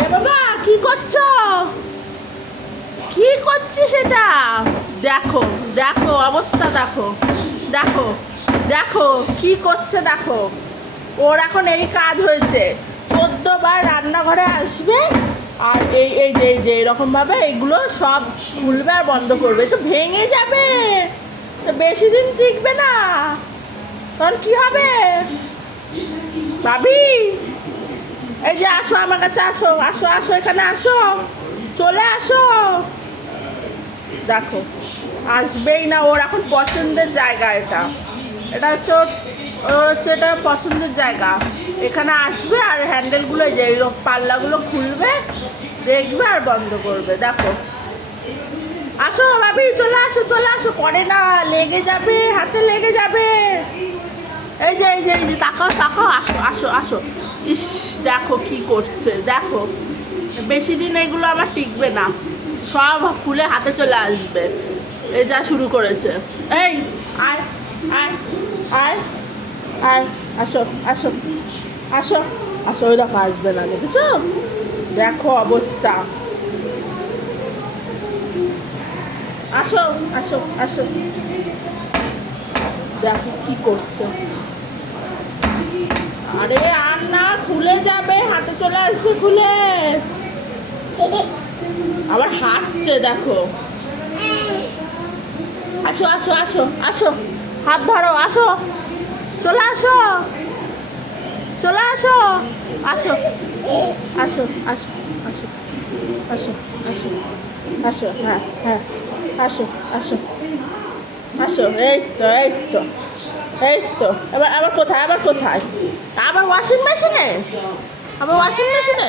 এ বাবা কি করছো? কি করছিস সেটা? দেখো দেখো অবস্থা দেখো, দেখো দেখো কি করছে দেখো। ওর এখন এই কাজ হয়েছে, 14 বার রান্নাঘরে আসবে আর এই যে এরকমভাবে এগুলো সব খুলবে আর বন্ধ করবে, তো ভেঙে যাবে, তো বেশি দিন টিকবে না, তখন কি হবে ভাবি? এই যে আসো আমার কাছে, আসো আসো আসো, এখানে আসো, চলে আসো। দেখো আসবেই না, ওর এখন পছন্দের জায়গা এটা, এটা হচ্ছে ওর হচ্ছে এটা পছন্দের জায়গা। এখানে আসবে আর হ্যান্ডেলগুলো যে পাল্লাগুলো খুলবে, দেখবে আর বন্ধ করবে। দেখো আসো ভাবি, চলে আসো চলে আসো, করে না, লেগে যাবে, হাতে লেগে যাবে। এই যে তাকাও তাকাও, আসো আসো আসো। ইস দেখো কি করছে দেখো, বেশি দিন এগুলো আমার টিকবে না, সব খুলে হাতে চলে আসবে। এই যা শুরু করেছে। এই আয় আয় আয় আয়, আসো আসো আসো আসো, ওই দেখো আসবে না, দেখেছো? দেখো অবস্থা। আসো আসো আসো, দেখো কি করছে। আরে আর না, খুলে যাবে, হাতে চলে আসবে খুলে। আবার হাসছে দেখো। আসো আসো আসো আসো, হাত ধরো, আসো, চলে আসো, চলে আসো, আসো আসো আসো আসো আসো আসো আসো, হ্যাঁ হ্যাঁ, আসো আসো আসো, এই তো এই তো এই তো। এবার আবার কোথায়, আবার কোথায়? আবার ওয়াশিং মেশিনে, আবার ওয়াশিং মেশিনে।